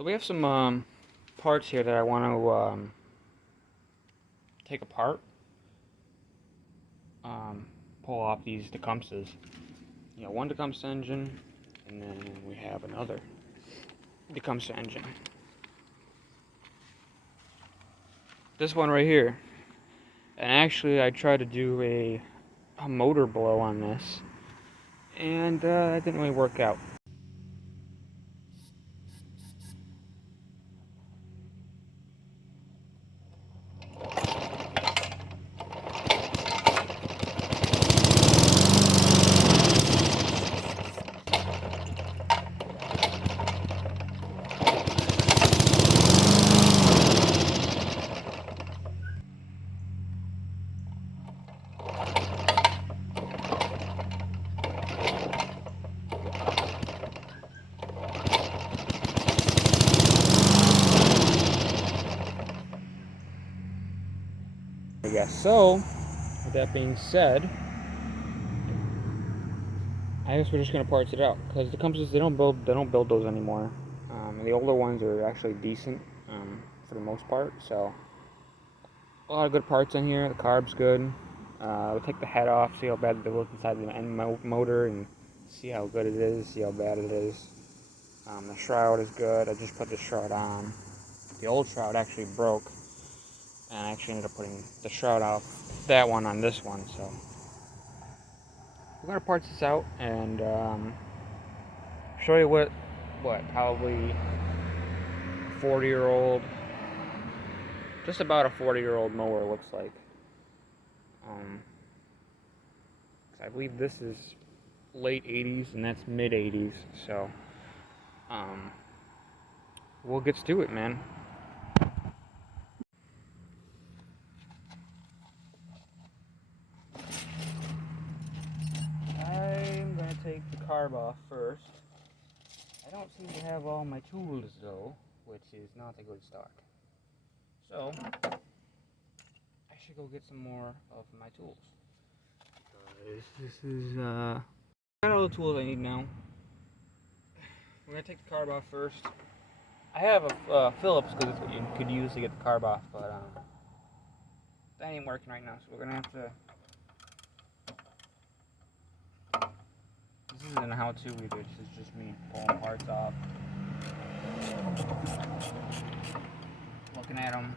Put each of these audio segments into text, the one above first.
So we have some parts here that I want to take apart, pull off these Tecumsehs. You know, one Tecumseh engine, and then we have another Tecumseh engine. This one right here. And actually, I tried to do a motor blow on this, and that didn't really work out. Yeah, so with that being said, I guess we're just gonna parts it out because the Tecumsehs they don't build those anymore. The older ones are actually decent for the most part. So a lot of good parts in here. The carb's good. We'll take the head off, see how bad they look inside the end motor, and see how good it is, see how bad it is. The shroud is good. I just put the shroud on. The old shroud actually broke, and I actually ended up putting the shroud off that one on this one. So we're gonna parts this out and show you what probably 40-year-old, just about a 40-year-old mower looks like. I believe this is late 80s and that's mid 80s, so we'll get to it, man. I'm gonna take the carb off first. I don't seem to have all my tools though, which is not a good start. So I should go get some more of my tools. This is got all the tools I need now. I'm gonna take the carb off first. I have a Phillips because it's what you could use to get the carb off, but that ain't working right now, so we're gonna have to. This isn't a how-to either. This is just me pulling parts off, looking at them,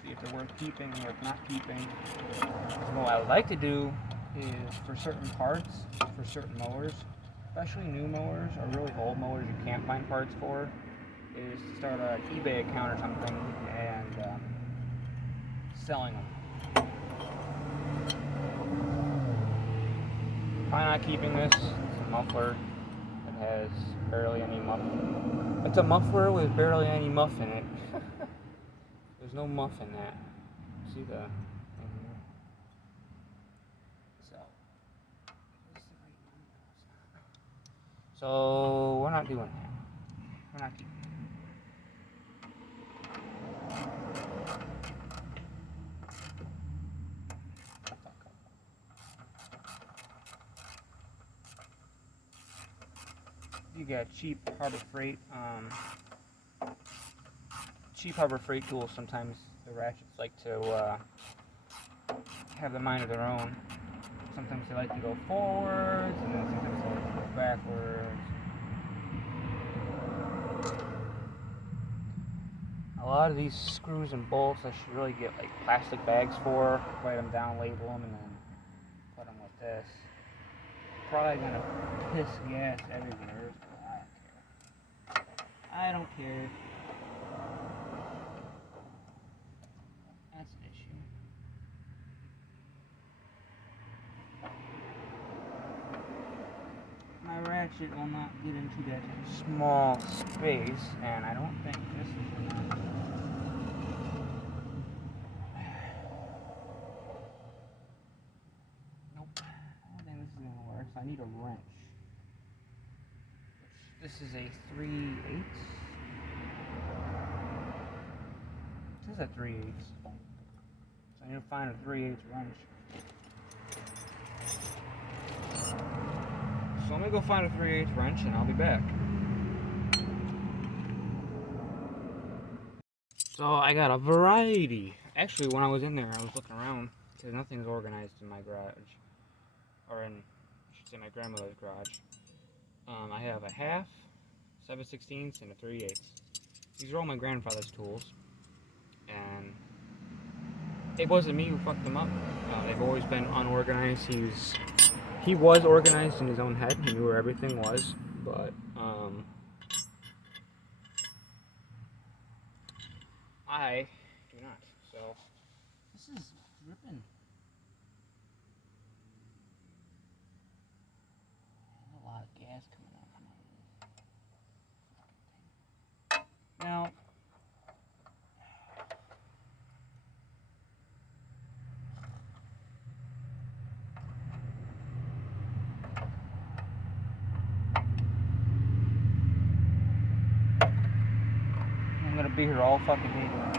see if they're worth keeping, worth not keeping. So what I would like to do is for certain parts, for certain mowers, especially new mowers or really old mowers you can't find parts for, is to start an eBay account or something and selling them. Probably not keeping this. It's a muffler that has barely any muff. It's a muffler with barely any muff in it. There's no muff in that. See the. So we're not doing that. We're not keeping it. You got cheap Harbor Freight tools. Sometimes the ratchets like to have the mind of their own. Sometimes they like to go forwards, and then sometimes they like to go backwards. A lot of these screws and bolts I should really get like plastic bags for, write them down, label them, and then put them with this. Probably gonna piss gas everywhere, but I don't care. That's an issue. My ratchet will not get into that small space, and I don't think this is enough. Nope. I don't think this is gonna work, so I need a wrench. This is a 3/8. This is a 3/8. So I need to find a 3/8 wrench. So let me go find a 3/8 wrench and I'll be back. So I got a variety. Actually, when I was in there, I was looking around because nothing's organized in my garage, or in, I should say, my grandmother's garage. I have a half, 7/16, and a 3/8. These are all my grandfather's tools, and it wasn't me who fucked them up. They've always been unorganized. He was organized in his own head. He knew where everything was, but I do not. So this is ripping. A lot of gas coming out. Now, I'm gonna be here all fucking day doing this.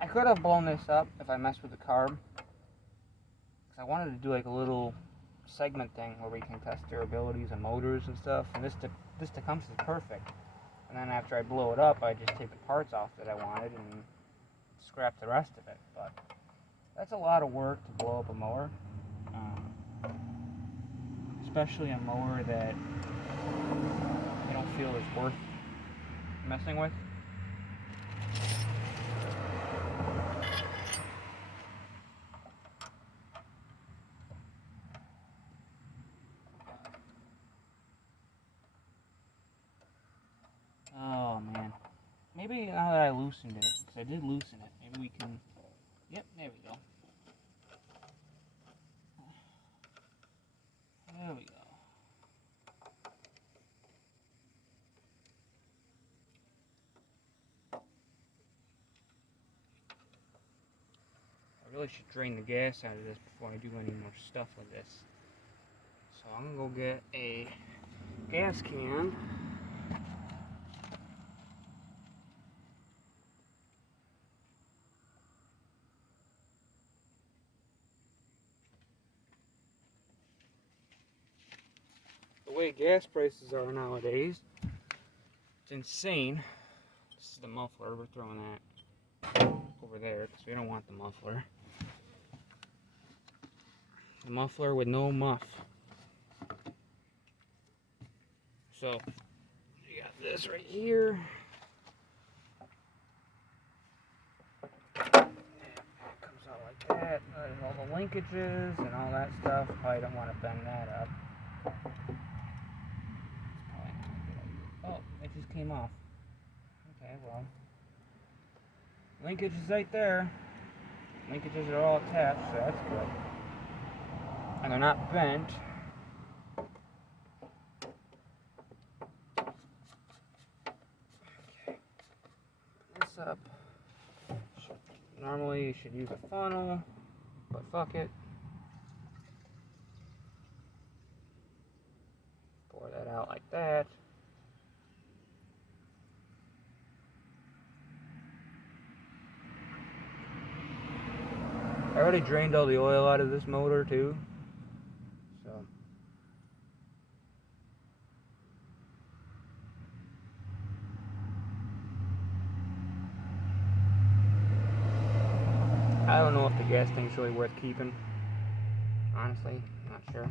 I could have blown this up if I messed with the carb, because I wanted to do like a little segment thing where we can test durabilities and motors and stuff. And this Tecumseh is perfect. And then after I blow it up, I just take the parts off that I wanted and scrap the rest of it. But that's a lot of work to blow up a mower, especially a mower that I don't feel is worth messing with. Oh man, maybe now that I loosened it, because I did loosen it, maybe we can, yep, there we go. There we go. I really should drain the gas out of this before I do any more stuff with this. So I'm gonna go get a gas can. The way gas prices are nowadays, it's insane. This is the muffler, we're throwing that over there because we don't want the muffler. The muffler with no muff. So, you got this right here. It comes out like that. There's all the linkages and all that stuff. Probably don't want to bend that up. Oh, it just came off. Okay, well. Linkage is right there. Linkages are all attached, so that's good. And they're not bent. Okay. Put this up. Normally you should use a funnel, but fuck it. Pour that out like that. I already drained all the oil out of this motor too. So I don't know if the gas tank's really worth keeping. Honestly, not sure.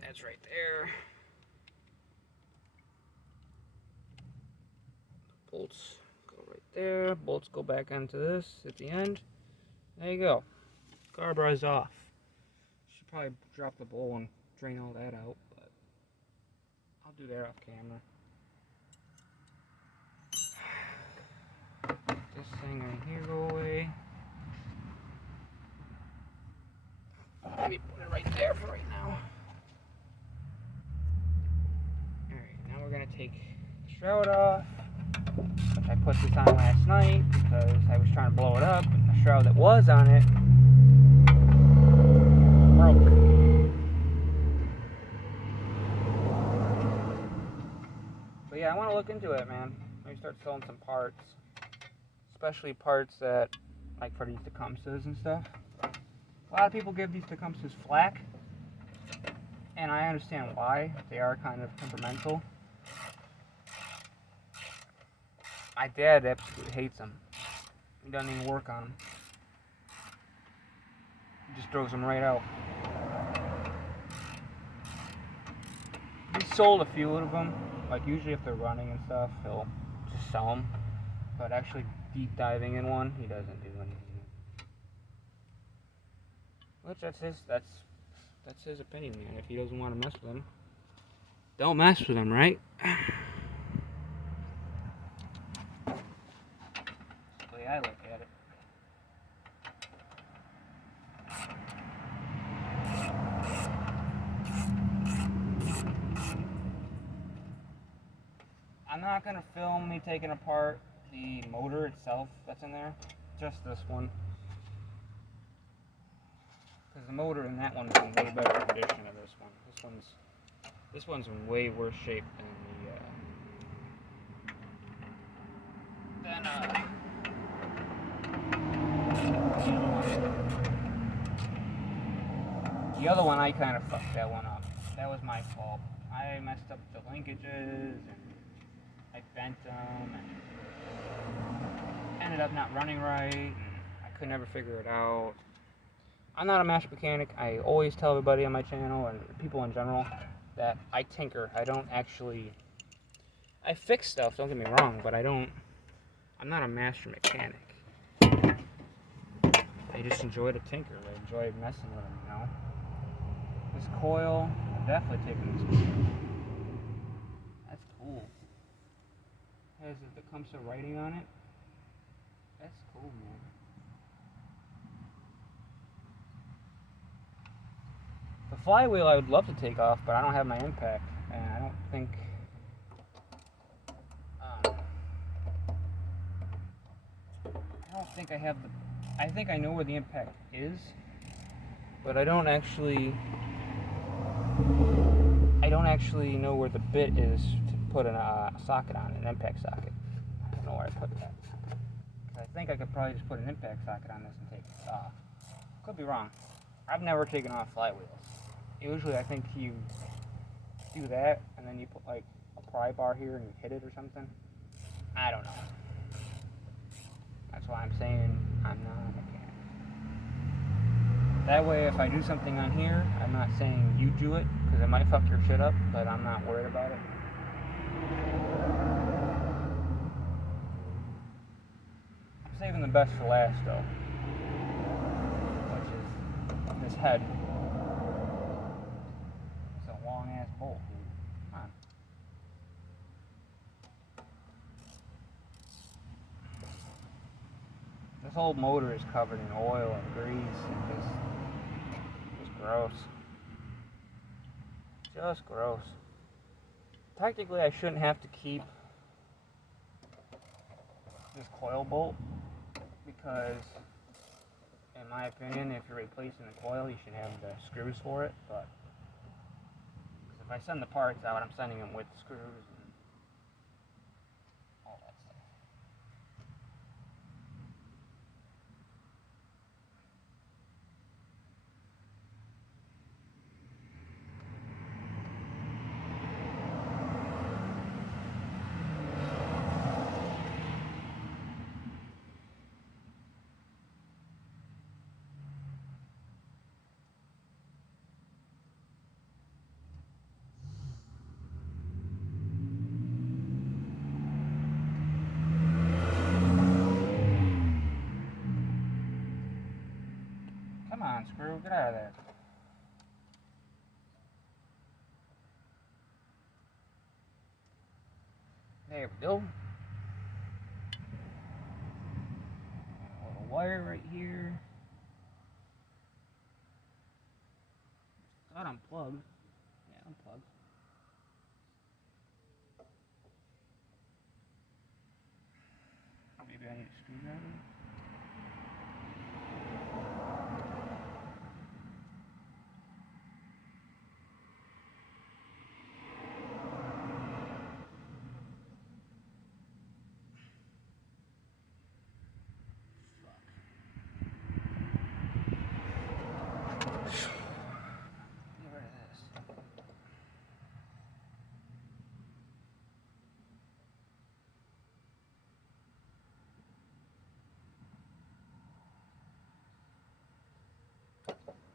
That's right there. Bolts go right there. Bolts go back onto this at the end. There you go. Carburized off. Should probably drop the bowl and drain all that out, but I'll do that off camera. This thing right here go away. Maybe put it right there for right now. Alright, now we're gonna take the shroud off. Which I put this on last night because I was trying to blow it up, and the shroud that was on it broke. But yeah, I want to look into it, man. Maybe start selling some parts, especially parts that, like for these Tecumsehs and stuff. A lot of people give these Tecumsehs flack, And I understand why. They are kind of temperamental. My dad absolutely hates them. He doesn't even work on them. He just throws them right out. He sold a few of them. Like usually if they're running and stuff, he'll just sell them. But actually deep diving in one, he doesn't do anything. Which that's his opinion, man. If he doesn't want to mess with them, don't mess with them, right? That's the way I look at it. I'm not gonna film me taking apart the motor itself that's in there, just this one. Because the motor in that one is in way better condition than this one. This one's in way worse shape than the other one. I kind of fucked that one up. That was my fault. I messed up the linkages and I bent them and ended up not running right. And I could never figure it out. I'm not a master mechanic. I always tell everybody on my channel and people in general that I tinker. I don't actually... I fix stuff, don't get me wrong, but I'm not a master mechanic. I just enjoy to tinker. I enjoy messing with them, you know? This coil, I'm definitely taking this coil. That's cool. It has the Tecumseh writing on it. That's cool, man. The flywheel I would love to take off, but I don't have my impact, and I don't think I have the. I think I know where the impact is, but I don't actually know where the bit is to put a socket on, an impact socket. I don't know where I put that. I think I could probably just put an impact socket on this and take it off. Could be wrong. I've never taken off flywheels. Usually I think you do that and then you put like a pry bar here and you hit it or something. I don't know. That's why I'm saying I'm not a mechanic. That way if I do something on here, I'm not saying you do it because it might fuck your shit up, but I'm not worried about it. I'm saving the best for last though, which is this head. It's a long ass bolt, dude. Come on. This whole motor is covered in oil and grease and just gross. Just gross. Technically, I shouldn't have to keep this coil bolt because, in my opinion, if you're replacing the coil, you should have the screws for it. But if I send the parts out, I'm sending them with screws and all that stuff. Come on, screw, get out of there. There we go. A little wire right here. Got unplugged. Yeah, unplugged. Maybe I need a screwdriver. Get rid of this.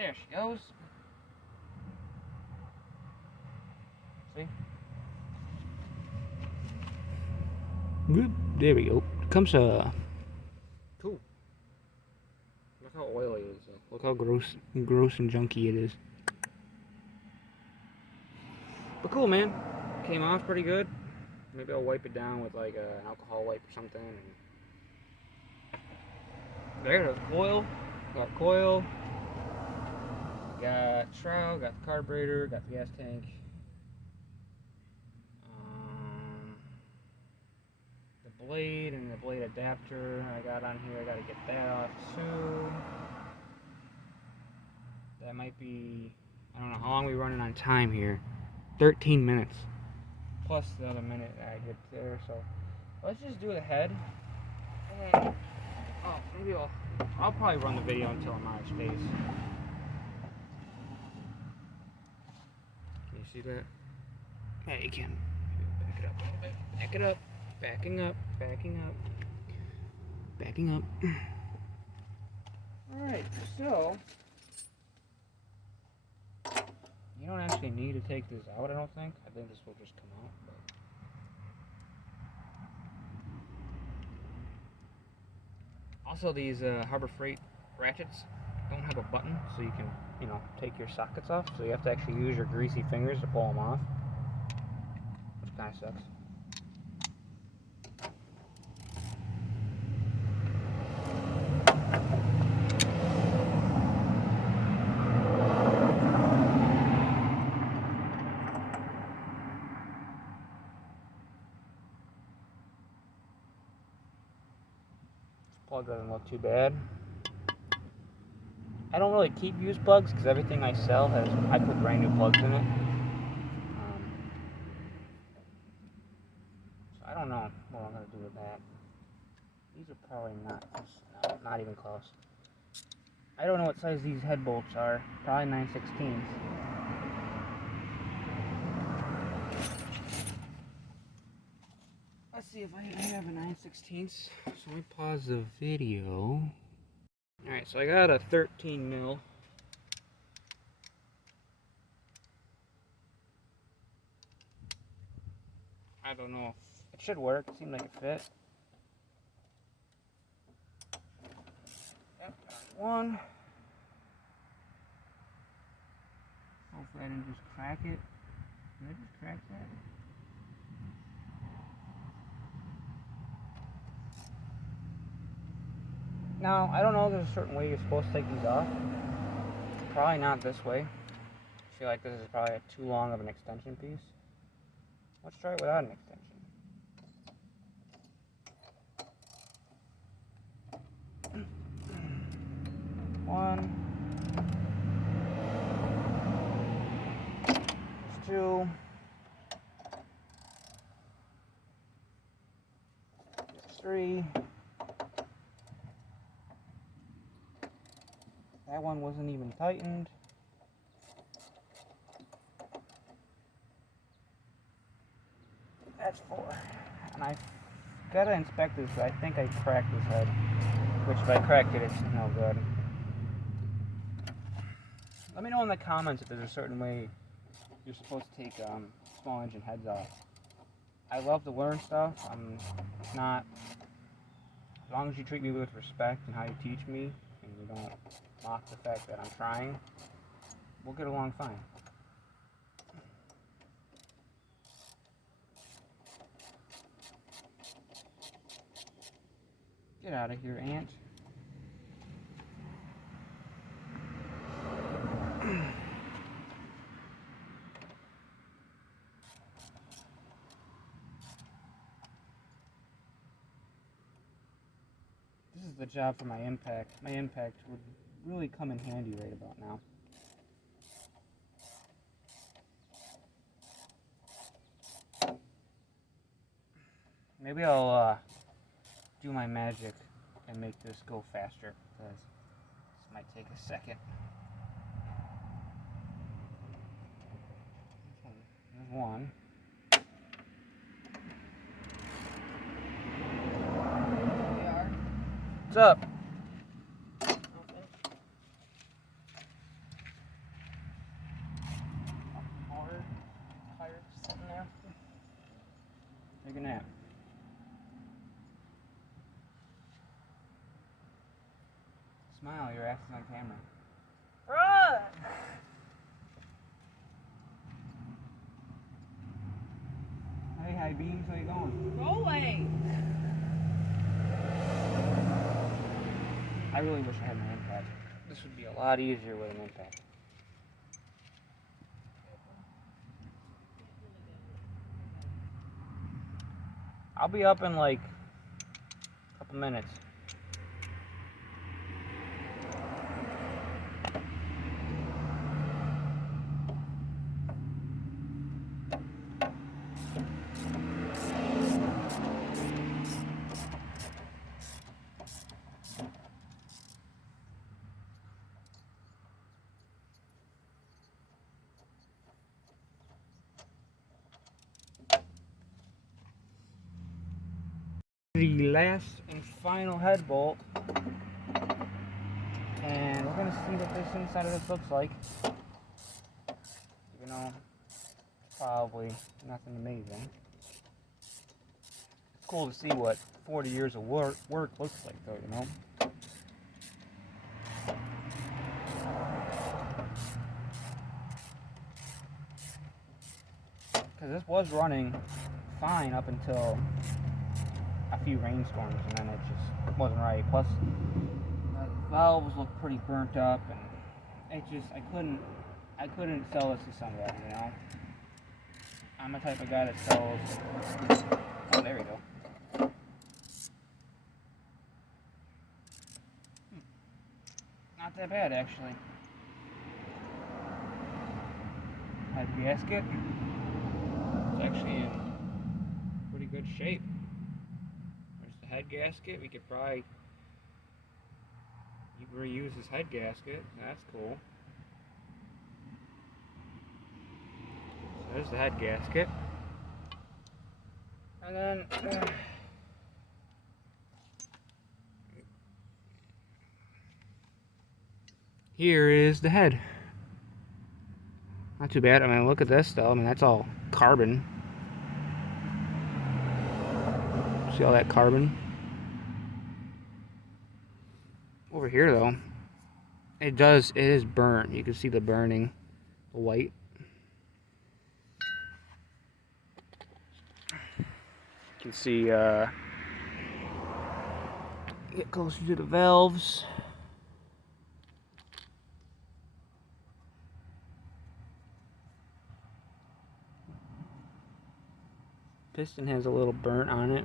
There she goes. See? Good. There we go. Comes a. Cool. Look how oily it is. Look how gross and junky it is. But cool, man. Came off pretty good. Maybe I'll wipe it down with like an alcohol wipe or something. There's the coil. Got coil. Got shroud. Got the carburetor. Got the gas tank. The blade and the blade adapter I got on here. I gotta get that off too. That might be. I don't know how long we running on time here. 13 minutes. Plus the other minute I get there, so let's just do the head. And then, maybe I'll probably run the video until I'm out of space. Can you see that? Yeah, you can. Back it up a little bit. Back it up. Backing up. Backing up. Backing up. Alright, so you don't actually need to take this out, I don't think. I think this will just come out. But also, these Harbor Freight ratchets don't have a button, so you can, take your sockets off. So you have to actually use your greasy fingers to pull them off, which kind of sucks. Plug doesn't look too bad. I don't really keep used plugs because everything I sell I put brand new plugs in it. So I don't know what I'm gonna do with that. These are probably not even close. I don't know what size these head bolts are. Probably 9/16. Let's see if I have a 9/16. So let me pause the video. Alright, so I got a 13 mil. I don't know if it should work. It seemed like it fit. Yep, one. Hopefully I didn't just crack it. Did I just crack that? Now, I don't know if there's a certain way you're supposed to take these off. Probably not this way. I feel like this is probably too long of an extension piece. Let's try it without an extension. One. There's two. There's three. That one wasn't even tightened. That's four. And I gotta inspect this. I think I cracked this head. Which, if I cracked it, it's no good. Let me know in the comments if there's a certain way you're supposed to take small engine heads off. I love to learn stuff. I'm not. As long as you treat me with respect and how you teach me, and you don't mock the fact that I'm trying, we'll get along fine. Get out of here, ant. This is the job for my impact. My impact would really come in handy right about now. Maybe I'll do my magic and make this go faster, because this might take a second. There's one. There we are. What's up? a nap. Smile, your ass is on camera. Bruh! Hey, hi beans, how you going? Go away! I really wish I had my impact. This would be a lot easier with an impact. I'll be up in like a couple minutes. The last and final head bolt, and we're gonna see what this inside of this looks like. Even though it's probably nothing amazing. It's cool to see what 40 years of work looks like, though, you know. Because this was running fine up until a few rainstorms, and then it just wasn't right. Plus, the valves look pretty burnt up, and it just I couldn't sell this to somebody, you know. I'm the type of guy that sells. Oh, there we go. Not that bad, actually. Head gasket. It's actually in pretty good shape. There's the head gasket. We could probably reuse this head gasket. That's cool. So there's the head gasket. And then here is the head. Not too bad. I mean, look at this though. I mean, that's all carbon. See all that carbon? Over here though, it is burnt. You can see the burning, the white. You can see get closer to the valves. Piston has a little burnt on it.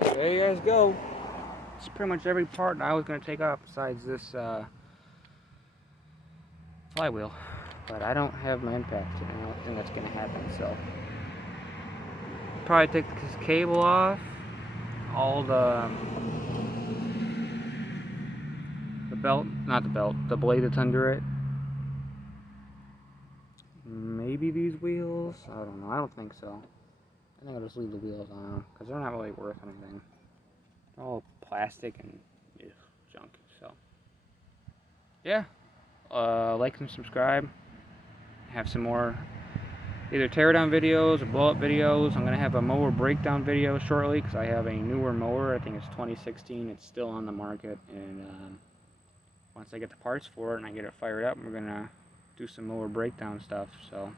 There you guys go. It's pretty much every part I was going to take off besides this flywheel. But I don't have my impact, and I don't think that's going to happen, so. Probably take this cable off. All the belt, not the belt, the blade that's under it. Maybe these wheels? I don't know. I don't think so. I think I'll just leave the wheels on because they're not really worth anything. They're all plastic and junk. So, yeah. Like and subscribe. Have some more either teardown videos or blow up videos. I'm going to have a mower breakdown video shortly because I have a newer mower. I think it's 2016. It's still on the market. And once I get the parts for it and I get it fired up, we're going to do some mower breakdown stuff. So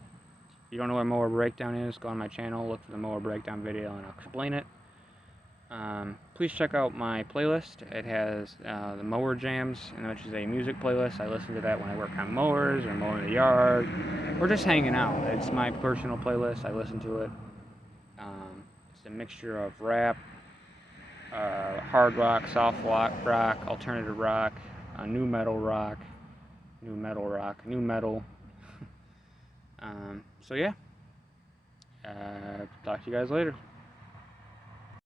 if you don't know what mower breakdown is, go on my channel, look for the mower breakdown video, and I'll explain it. Please check out my playlist. It has the mower jams, which is a music playlist. I listen to that when I work on mowers or mowing the yard or just hanging out. It's my personal playlist. I listen to it. It's a mixture of rap, hard rock, soft rock, alternative rock, new metal rock, new metal. So yeah, talk to you guys later.